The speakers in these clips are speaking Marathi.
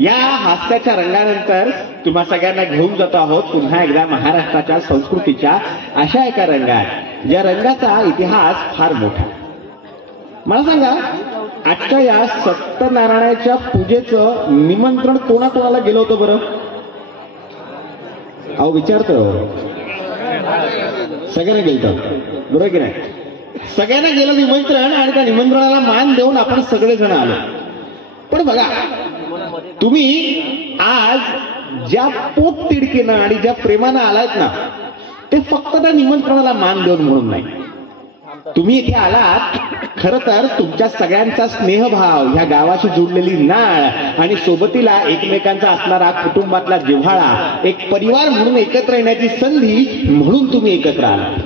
या हास्याच्या रंगानंतर तुम्हा सगळ्यांना घेऊन जातो आहोत पुन्हा एकदा महाराष्ट्राच्या संस्कृतीच्या अशा एका रंगात, ज्या रंगाचा इतिहास फार मोठा. मला सांगा, आजच्या या सत्यनारायणाच्या पूजेचं निमंत्रण कोणाकोणाला गेलं होतं बरं? अहो विचारतो, सगळ्यांना गेलं बरोबर की नाही? सगळ्यांना गेलं निमंत्रण आणि त्या निमंत्रणाला मान देऊन आपण सगळेजण आलो. पण बघा, तुम्ही आज ज्या पोटतिडकीनं आणि ज्या प्रेमानं आलात ना, ते फक्त त्या निमंत्रणाला मान देऊन म्हणून नाही. तुम्ही इथे आलात खरं तर तुमच्या सगळ्यांचा स्नेहभाव, ह्या गावाशी जुडलेली नाळ आणि सोबतीला एकमेकांचा असणारा कुटुंबातला जिव्हाळा, एक परिवार म्हणून एकत्र येण्याची संधी म्हणून तुम्ही एकत्र आलात.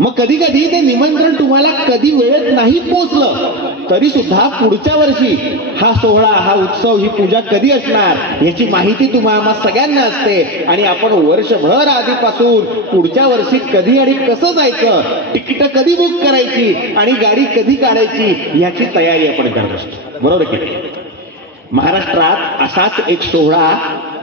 मग कधी कधी ते निमंत्रण तुम्हाला कधी वेळेत नाही पोचलं तरी सुद्धा पुढच्या वर्षी हा सोहळा, हा उत्सव, ही पूजा कधी असणार याची माहिती तुम्हाला सगळ्यांना असते. आणि आपण वर्षभर आधीपासून पुढच्या वर्षी कधी आणि कसं जायचं, तिकीट कधी बुक करायची आणि गाडी कधी काढायची याची तयारी आपण करत असतो, बरोबर की? महाराष्ट्रात असाच एक सोहळा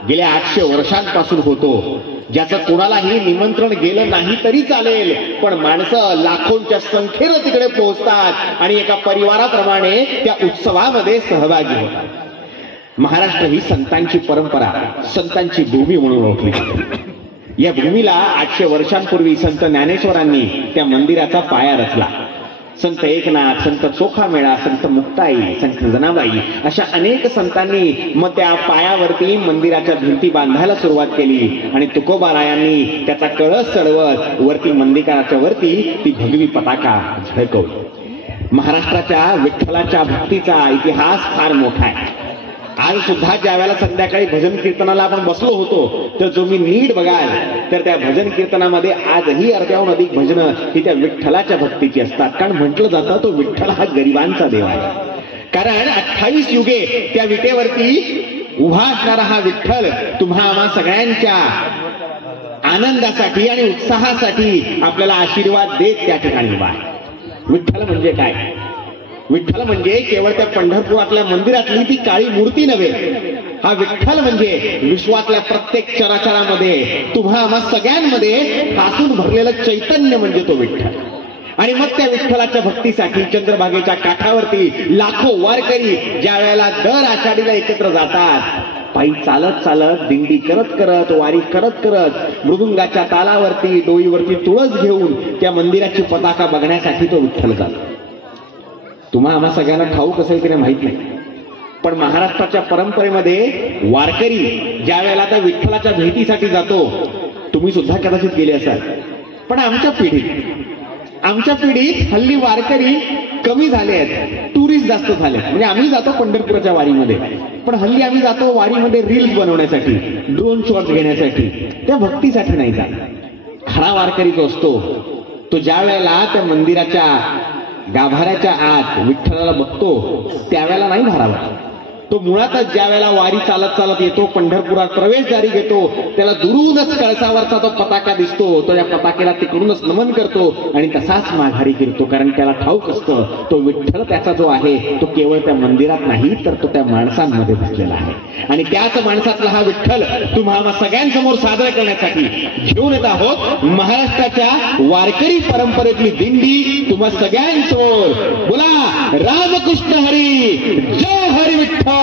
गेल्या 800 वर्षांपासून होतो, ज्याचं कोणालाही निमंत्रण गेलं नाही तरी चालेल, पण माणसं लाखोंच्या संख्येनं तिकडे पोहोचतात आणि एका परिवाराप्रमाणे त्या उत्सवामध्ये सहभागी होतात. महाराष्ट्र ही संतांची परंपरा, संतांची भूमी म्हणून ओळखली जाते. या भूमीला 800 वर्षांपूर्वी संत ज्ञानेश्वरांनी त्या मंदिराचा पाया रचला. संत एकनाथ, संत चोखामेळा, संत मुक्ताई, संत जनाबाई अशा अनेक संतांनी मग त्या पायावरती मंदिराच्या भिंती बांधायला सुरुवात केली आणि तुकोबारायांनी त्याचा कळस चढवत वरती मंदिराच्या वरती ती भगवी पताका झळकवली. महाराष्ट्राच्या विठ्ठलाच्या भक्तीचा इतिहास फार मोठा आहे. आज सुद्धा ज्या वेळेला संध्याकाळी भजन कीर्तनाला आपण बसलो होतो, तर जो मी नीट बघाल तर त्या भजन कीर्तनामध्ये आजही अर्ध्याहून अधिक भजनं ही त्या विठ्ठलाच्या भक्तीची असतात. कारण म्हटलं जातं तो विठ्ठल हा गरिबांचा देव आहे. कारण 28 युगे त्या विटेवरती उभा असणारा हा विठ्ठल तुम्हा आम्हा सगळ्यांच्या आनंदासाठी आणि उत्साहासाठी आपल्याला आशीर्वाद देत त्या ठिकाणी उभा आहे. विठ्ठल म्हणजे काय? विठ्ठल म्हणजे केवळ त्या पंढरपुरातल्या मंदिरातली ती काळी मूर्ती नव्हे. हा विठ्ठल म्हणजे विश्वातल्या प्रत्येक चराचरामध्ये तुम्हा आम्हा सगळ्यांमध्ये ठासून भरलेलं चैतन्य म्हणजे तो विठ्ठल. आणि मग त्या विठ्ठलाच्या भक्तीसाठी चंद्रभागेच्या काठावरती लाखो वारकरी ज्या वेळेला दर आषाढीला एकत्र जातात, पायी चालत चालत, दिंडी करत करत, वारी करत करत, मृदुंगाच्या तालावरती, डोईवरती तुळस घेऊन त्या मंदिराची पताका बघण्यासाठी तो विठ्ठल जातो. तुम्हा आम्हा सगळ्यांना ठाऊक असेल की नाही माहित नाही, पण महाराष्ट्राच्या परंपरेमध्ये वारकरी ज्या वेळेला त्या विठ्ठलाच्या भेटीसाठी जातो, तुम्ही सुद्धा कदाचित गेले असाल, पण आमच्या पिढीत हल्ली वारकरी कमी झाले आहेत, टुरिस्ट जास्त झाले. म्हणजे आम्ही जातो पंढरपुराच्या वारीमध्ये, पण हल्ली आम्ही जातो वारीमध्ये रील्स बनवण्यासाठी, ड्रोन शॉट्स घेण्यासाठी, त्या भक्तीसाठी नाही जात. खरा वारकरी जो असतो तो ज्या वेळेला त्या मंदिराच्या गाभाऱ्याच्या आत विठ्ठलाला बघतो त्यावेळेला नाही भरावा. तो मुळातच ज्या वेळेला वारी चालत चालत येतो, पंढरपुरात प्रवेशद्वारी घेतो, त्याला दुरूनच कळसावरचा तो पताका दिसतो, तो या पताकेला तिकडूनच नमन करतो आणि तसाच माघारी फिरतो. कारण त्याला ठाऊक असतं तो विठ्ठल त्याचा जो आहे तो केवळ त्या मंदिरात नाही तर तो त्या माणसांमध्ये बसलेला आहे. आणि त्याच माणसातला हा विठ्ठल तुम्हाला सगळ्यांसमोर साजरा करण्यासाठी घेऊन येत आहोत. महाराष्ट्राच्या वारकरी परंपरेतली दिंडी तुम्हा सगळ्यांसमोर. बोला रामकृष्ण हरी, जय हरी विठ्ठल.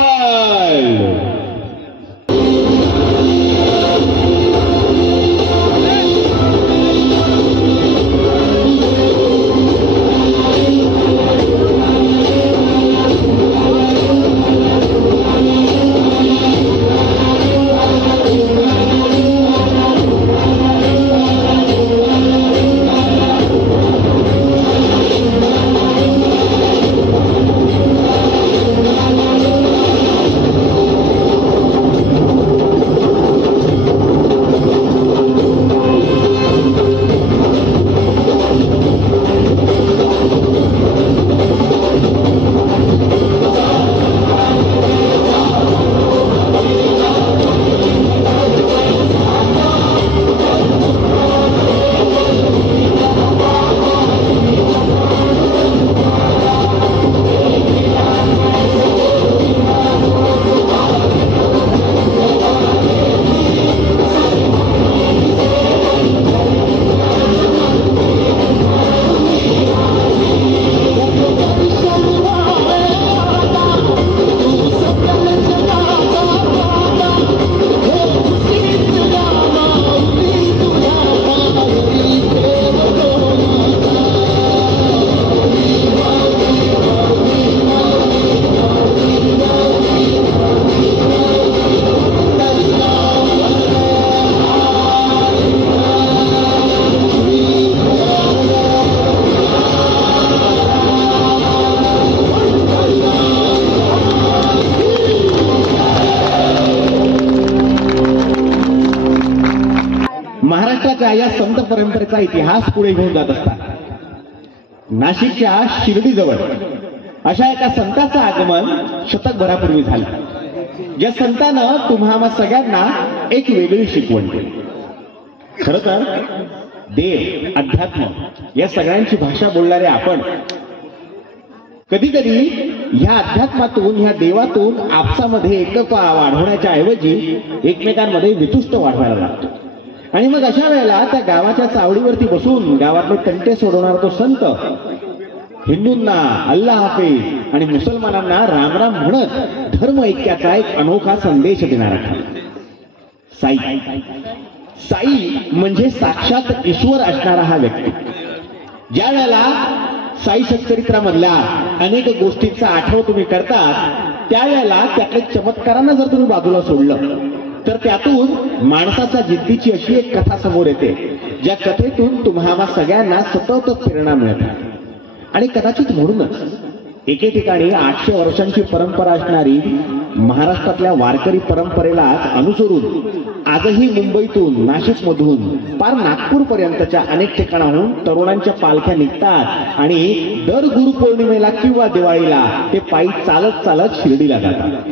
महाराष्ट्राच्या या संत परंपरेचा इतिहास पुढे घेऊन जात असतात नाशिकच्या शिर्डीजवळ अशा एका संताचं आगमन शतकभरापूर्वी झालं। या संतानं तुम्हा सगळ्यांना एक वेगळी शिकवण केली। खरं तर देव अध्यात्म या सगळ्यांची भाषा बोलणारे आपण कधी कधी ह्या अध्यात्मातून ह्या देवातून आपसामध्ये एकता वाढवण्याच्या ऐवजी एकमेकांमध्ये वितुष्ट वाढवायला लागतो। आणि मग अशा वेळेला त्या गावाच्या चावडीवरती बसून गावातले तंटे सोडवणारा तो संत हिंदूंना अल्लाह हाफिज आणि मुसलमानांना राम राम म्हणत धर्म ऐक्याचा एक अनोखा संदेश देणारा साई। साई म्हणजे साक्षात ईश्वर असणारा हा व्यक्ती। ज्या वेळेला साई सच्चरित्रामधल्या अनेक गोष्टींचा आठवण तुम्ही करतात त्यावेळेला त्यातल्या चमत्कारांना जर तुम्ही बाजूला सोडलं तर त्यातून माणसाच्या जिद्दीची अशी एक कथा समोर येते ज्या कथेतून तुम्हाला सगळ्यांना सतत प्रेरणा मिळते। आणि कदाचित म्हणूनच एके ठिकाणी 800 वर्षांची परंपरा असणारी महाराष्ट्रातल्या वारकरी परंपरेला अनुसरून आजही मुंबईतून नाशिकमधून पार नागपूरपर्यंतच्या अनेक ठिकाणाहून तरुणांच्या पालख्या निघतात आणि दर गुरुपौर्णिमेला किंवा दिवाळीला ते पायी चालत चालत शिर्डीला जातात।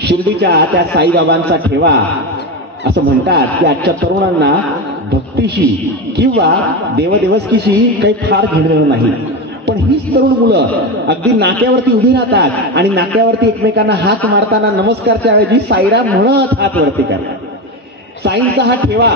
शिर्डीच्या त्या साईबाबांचा ठेवा असं म्हणतात की आजच्या तरुणांना भक्तीशी किंवा देवदेवस्कीशी काही फार घेणं नाही, पण हीच तरुण मुलं अगदी नाक्यावरती उभी राहतात आणि नाक्यावरती एकमेकांना हात मारताना नमस्कारच्या ऐवजी साईराम म्हणत हात वरती करतात। साईंचा हा ठेवा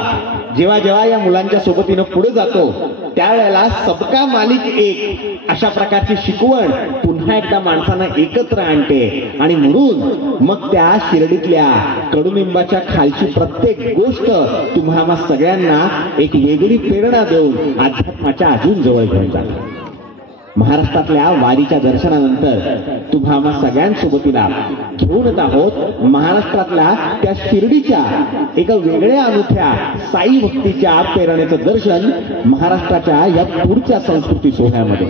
जेव्हा जेव्हा या मुलांच्या सोबतीनं पुढे जातो त्यावेळेला सबका मालिक एक अशा प्रकारची शिकवण पुन्हा एकदा माणसांना एकत्र आणते। आणि म्हणून मग त्या शिर्डीतल्या कडुनिंबाच्या खालची प्रत्येक गोष्ट तुम्हाला सगळ्यांना एक वेगळी प्रेरणा देऊन अध्यात्माच्या अजून जवळ घेऊन जाते। महाराष्ट्रातल्या वारीच्या दर्शनानंतर तुम्हा सगळ्यांसोबतीला घेऊन येत आहोत महाराष्ट्रातल्या त्या शिर्डीच्या एका वेगळ्या अनोख्या साई भक्तीच्या प्रेरणेचं दर्शन महाराष्ट्राच्या या पुढच्या संस्कृती सोहळ्यामध्ये।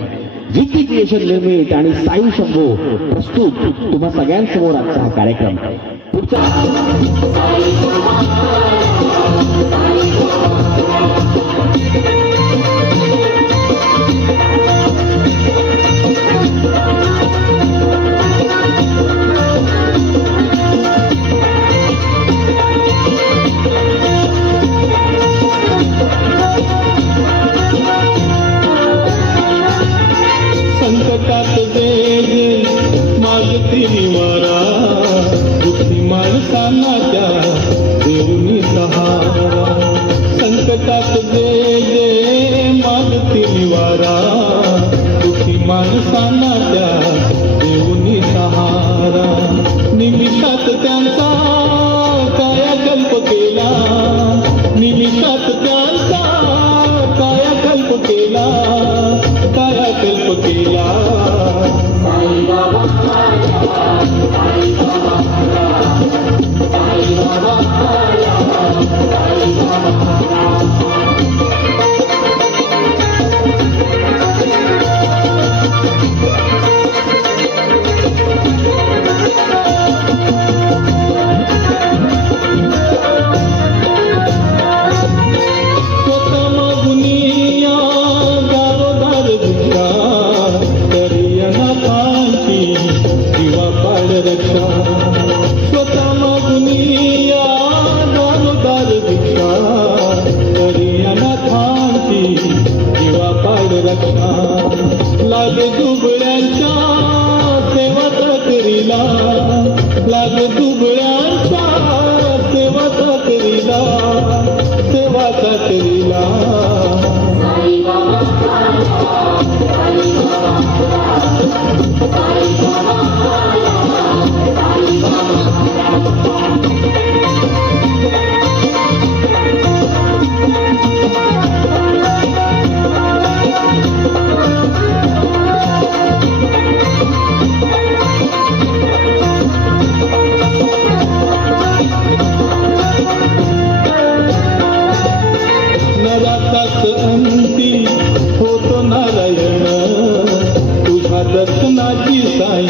जिद्दी क्रिएशन लिमिट आणि साई शंभू प्रस्तुत तुम्हा सगळ्यांसमोर आजचा हा कार्यक्रम पुढचा संकटात वेग मागती निवारा दुःखी माणसांना त्या देऊनी सहारा। संकटात वेग मागती निवारा दुःखी माणसांना त्या देऊनी सहारा। निमिषात त्यांचा कायाकल्प केला, निमिषात त्यांचा कायाकल्प केला, कायाकल्प केला। साई बाबा साई बाबा साई बाबा साई बाबा। लागे दुबळ्यांच्या सेवा तकरीला, लागे दुबळ्यांच्या सेवा तकरीला, सेवा तकरीला। साई बाबा साई बाबा साई बाबा साई बाबा। अंती होतो नारायण तुझ्या दर्शनाची साई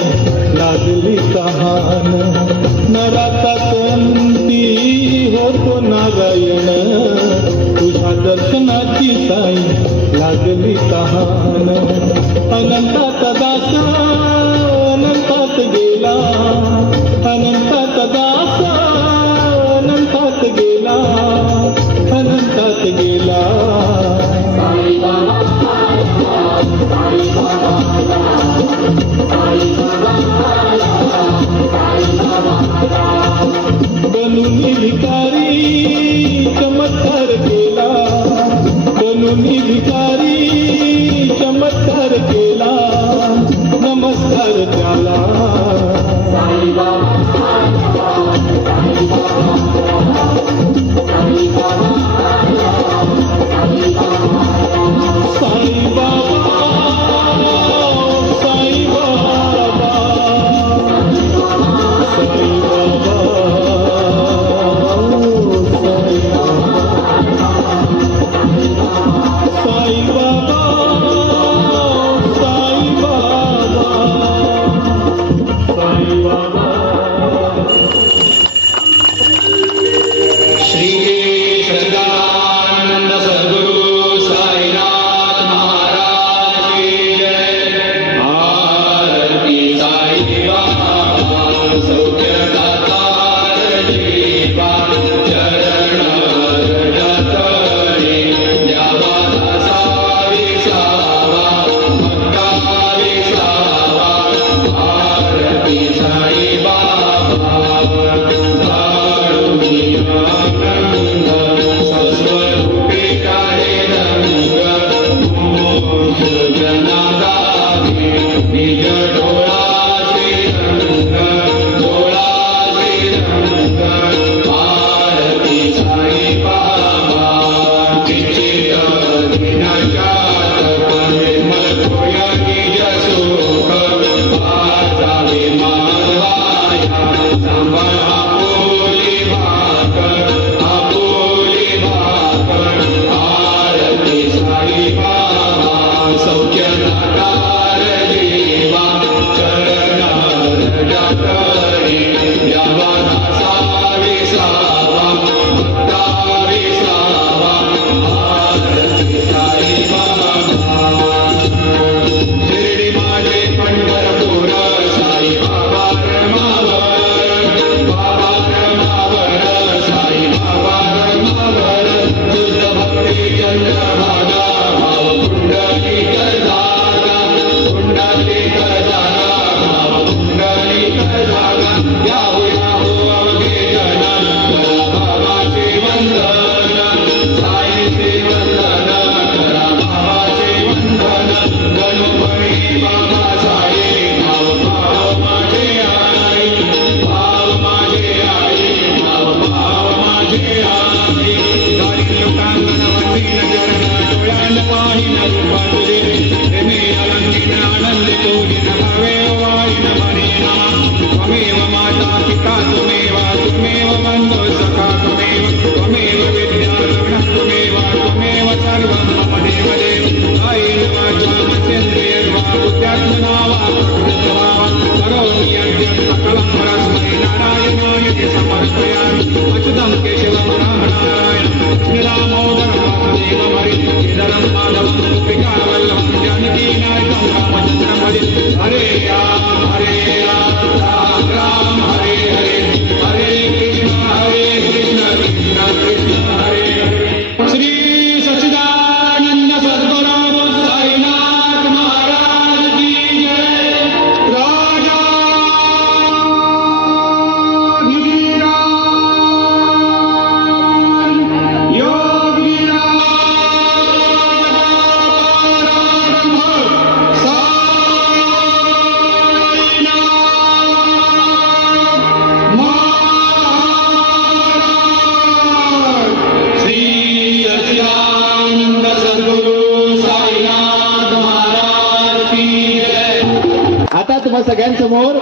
सगळ्यांसमोर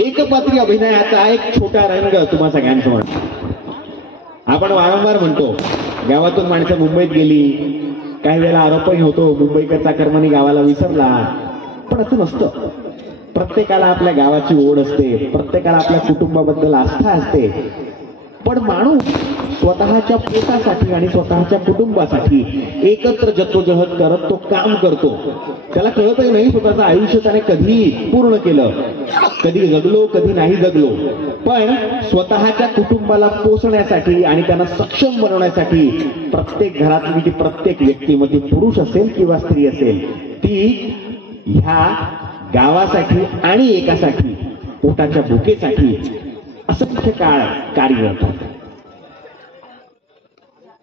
एकपात्री अभिनयाचा एक छोटा रंग तुम्हा सगळ्यांसमोर. आपण वारंवार म्हणतो गावातून माणसं मुंबईत गेली, काही वेळेला आरोपही होतो मुंबईकडचा कर्मणी गावाला विसरला, पण असं नसतं. प्रत्येकाला आपल्या गावाची ओढ असते, प्रत्येकाला आपल्या कुटुंबाबद्दल आस्था असते, पण माणूस स्वतःच्या पोटासाठी आणि स्वतःच्या कुटुंबासाठी एकत्र जद्दोजहद करत तो काम करतो. त्याला कळतही नाही स्वतःचं आयुष्य त्याने कधी पूर्ण केलं, कधी जगलो कधी नाही जगलो, पण स्वतःच्या कुटुंबाला पोषण्यासाठी आणि त्यांना सक्षम बनवण्यासाठी प्रत्येक घरातली ती प्रत्येक व्यक्ती, मग ती पुरुष असेल किंवा स्त्री असेल, ती ह्या गावासाठी आणि एकासाठी पोटाच्या भुकेसाठी असंख्य काळ कार्यरत होते.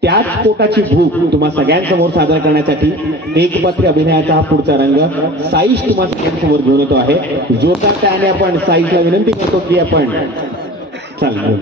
त्याच पोटाची भूक तुम्हा सगळ्यांसमोर सादर करण्यासाठी एकपात्री अभिनयाचा हा पुढचा रंग साईश तुम्हा सगळ्यांसमोर घेऊन येतो आहे. जोरदार त्याने आपण साईशला विनंती करतो की आपण चालू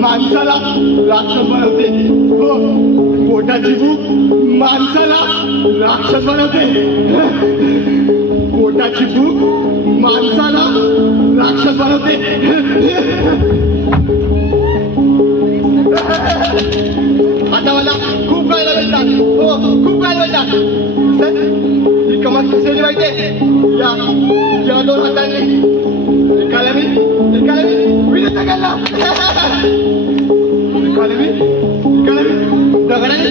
माणसाला राक्षस बनवते. हो, पोटाची भूक माणसाला राक्षस बनवते. पोटाची भूक माणसाला राक्षस बनवते. आता मला खूप खायला भेटतात. हो, खूप खायला भेटतात. ही कमाल कशाची माहितीये? या दोन हातांनी एकाला मी विरुद्ध केला. एकाला मी दगडाने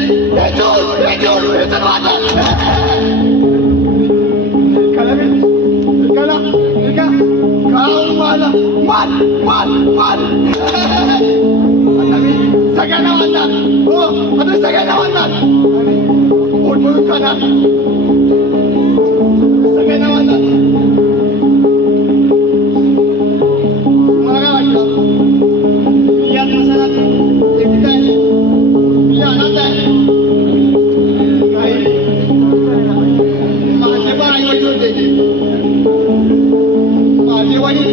सगळ्यांना वाटणार. हो, आता सगळ्यांना वाटणार. पोट भरून खाणार. सगळ्यांना वाटणार. मला काय वाटतं, या मसाल्यात एकटा आहे, मी अनाथ आहे. काही माझे पण आई वडील होते. माझे वडील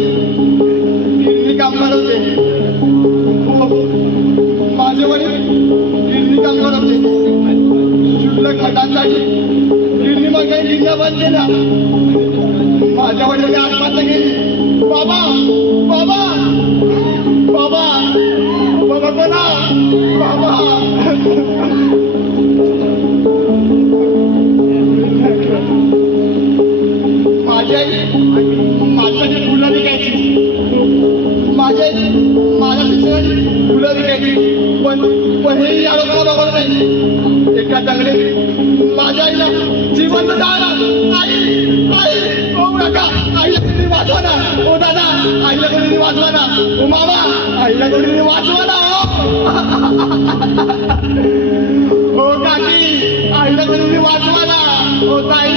गिरणी कामगार होते. माझे वडील गिरणी कामगार होते. शुल्लक मठांसाठी गिरणी मग काही गिरण्या बंद केल्या. माझ्या वडिलांनी आत्महत्या केली. बाबा बाबा बाबा बाबा कोणा बाबा. माझी आई माझ्यासाठी फुलं विकायची. माझ्या शिक्षणाची फुलं विकायची. पण हे आरोग्याला बघत नाही. एका चांगले माझ्या आईला जिवंत जाणार. आई ओ काका, आईला कोणी वाचवा ना. ओ दादा, आईला कोणी वाचवा ना. ओ मामा, आईला कोणी वाचवा ना. ओ काकी, आईला कोणी वाचवा ना. ओ ताई,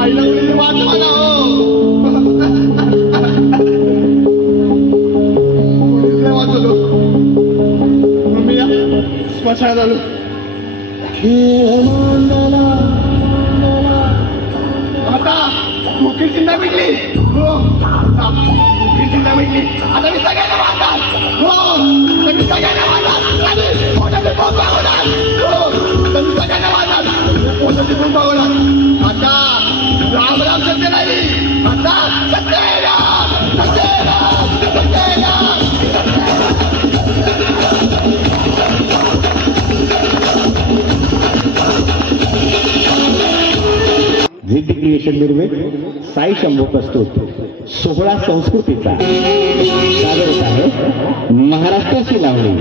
आईला कोणी वाचवा ना. कोणीच नाही वाचवलो. मी स्मशानात आलो. आता मुखी चिंता मिटली. हो, मुखी चिंता मिटली. आता मी सगळ्यांना वाटणार. हो, मी सगळ्यांना वाटणार. पोटाचे पोट भागवणार. हो, मी सगळ्यांना वाटणार. पोटाचे पोट भागवणार. आता राम राम सत्य नाही. आता सत्य आहे राम. सत्य आहे राम. सत्य आहे राम. झिंदी क्रिएशन निर्मित साई शंभू प्रस्तुत सोहळा संस्कृतीचा सादर आहे महाराष्ट्राची लावणी.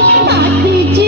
काठीची